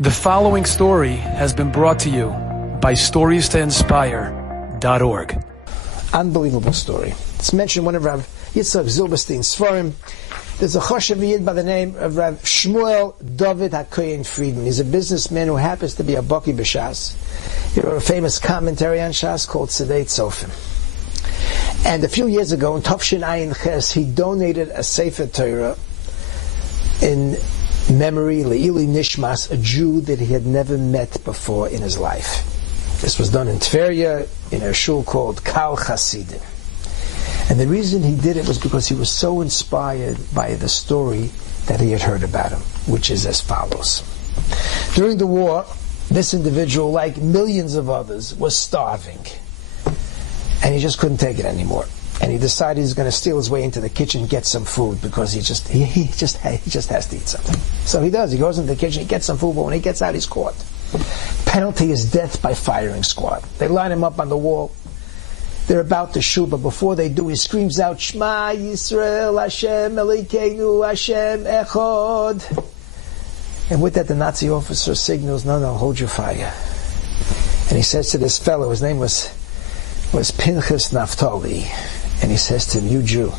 The following story has been brought to you by StoriesToInspire.org. Unbelievable story. It's mentioned in one of Rav Yitzchak Zilberstein's Sfarim. There's a Choshev Yid by the name of Rav Shmuel David HaKoyen Friedman. He's a businessman who happens to be a Baki B'Shas. He wrote a famous commentary on Shas called Tzedei Tzofim. And a few years ago, in Tafshin Ayin Ches, he donated a Sefer Torah in memory, Le'ili Nishmas, a Jew that he had never met before in his life. This was done in Tveria, in a shul called Kal Chasidim. And the reason he did it was because he was so inspired by the story that he had heard about him, which is as follows. During the war, this individual, like millions of others, was starving. And he just couldn't take it anymore. And he decided he's going to steal his way into the kitchen and get some food because he just has to eat something. So he does. He goes into the kitchen, he gets some food, but when he gets out, he's caught. Penalty is death by firing squad. They line him up on the wall. They're about to shoot, but before they do, he screams out, Shema, Yisroel, Hashem, Elokeinu, Hashem, Echad. And with that, the Nazi officer signals, no, hold your fire. And he says to this fellow, his name was Pinchas Naphtali, and he says to him, you Jew,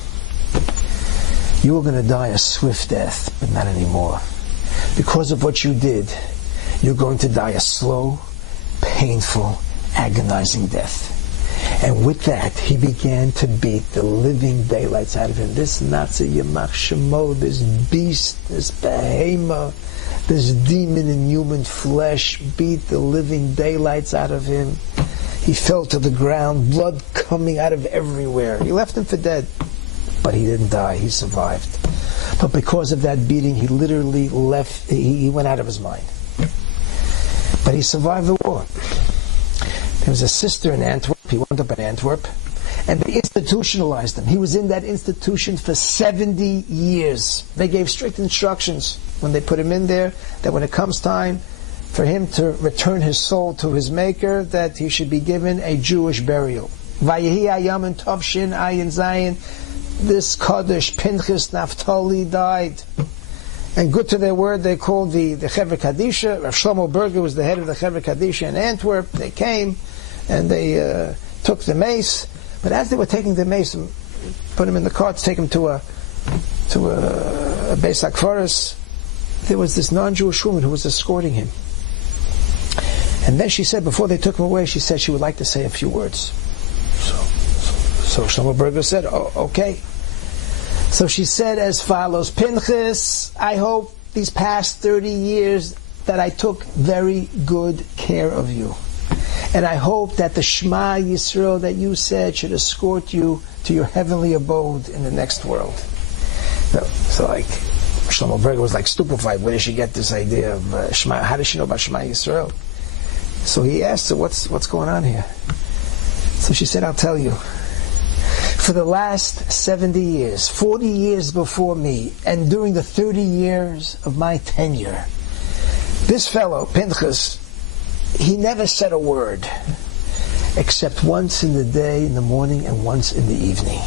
you are going to die a swift death, but not anymore. Because of what you did, you're going to die a slow, painful, agonizing death. And with that, he began to beat the living daylights out of him. This Nazi, Yamach Shemo, this beast, this behemoth, this demon in human flesh, beat the living daylights out of him. He fell to the ground, blood coming out of everywhere. He left him for dead, but he didn't die. He survived. But because of that beating, he literally left, he went out of his mind. But he survived the war. There was a sister in Antwerp. He wound up in Antwerp, and they institutionalized him. He was in that institution for 70 years. They gave strict instructions when they put him in there that when it comes time for him to return his soul to his maker, that he should be given a Jewish burial. Vayehi Ayam and Tavshin Ayin Zayin, this Kaddish Pinchas Naphtali died. And good to their word, they called the Chevra Kadisha. Rav Shlomo Berger was the head of the Chevra Kadisha in Antwerp. They came and they took the mace. But as they were taking the mace and put him in the cart to take him to a Beis HaKfaros, there was this non-Jewish woman who was escorting him. And then she said, before they took him away, she said she would like to say a few words. So Shlomo Berger said, oh, okay. So she said as follows, Pinchas, I hope these past 30 years that I took very good care of you. And I hope that the Shema Yisroel that you said should escort you to your heavenly abode in the next world. So like, Shlomo Berger was like stupefied. Where did she get this idea of Shema? How does she know about Shema Yisroel? So he asked her, what's going on here? So she said, I'll tell you. For the last 70 years, 40 years before me, and during the 30 years of my tenure, this fellow, Pinchas, he never said a word, except once in the day, in the morning, and once in the evening.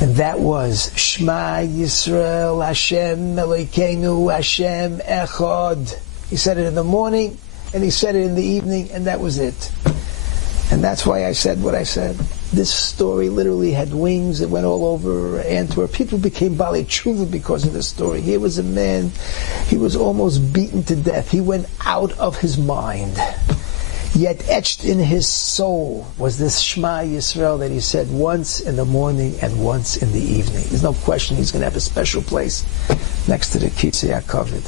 And that was, Shema Yisrael, Hashem, Elokeinu, Hashem, Echad. He said it in the morning, and he said it in the evening, and that was it. And that's why I said what I said. This story literally had wings. It went all over Antwerp. People became Baalei Tshuva because of this story. Here was a man, he was almost beaten to death. He went out of his mind. Yet etched in his soul was this Shema Yisrael that he said once in the morning and once in the evening. There's no question he's going to have a special place next to the Kitzei HaKavod.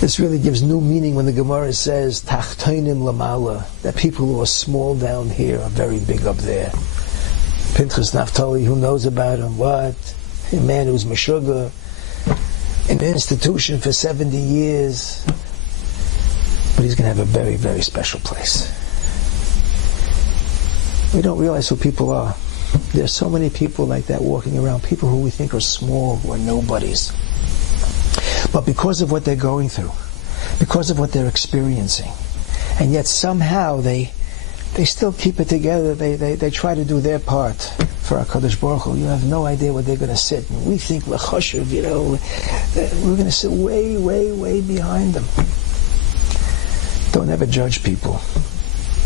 This really gives new meaning when the Gemara says, Tachtoinim Lamala, that people who are small down here are very big up there. Pinchas Naphtali, who knows about him? What? A man who's Meshuggah, in an institution for 70 years. But he's going to have a very, very special place. We don't realize who people are. There's so many people like that walking around, people who we think are small, who are nobodies. But because of what they're going through, because of what they're experiencing, and yet somehow they still keep it together, they try to do their part for HaKadosh Baruch Hu. You have no idea where they're going to sit. And we think, we're going to sit way, way, way behind them. Don't ever judge people,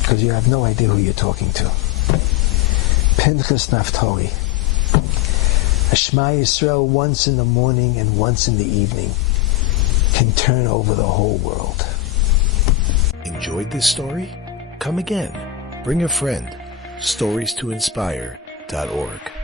because you have no idea who you're talking to. Pinchas Naphtali. A Shema Yisroel once in the morning and once in the evening can turn over the whole world. Enjoyed this story? Come again. Bring a friend. StoriesToInspire.org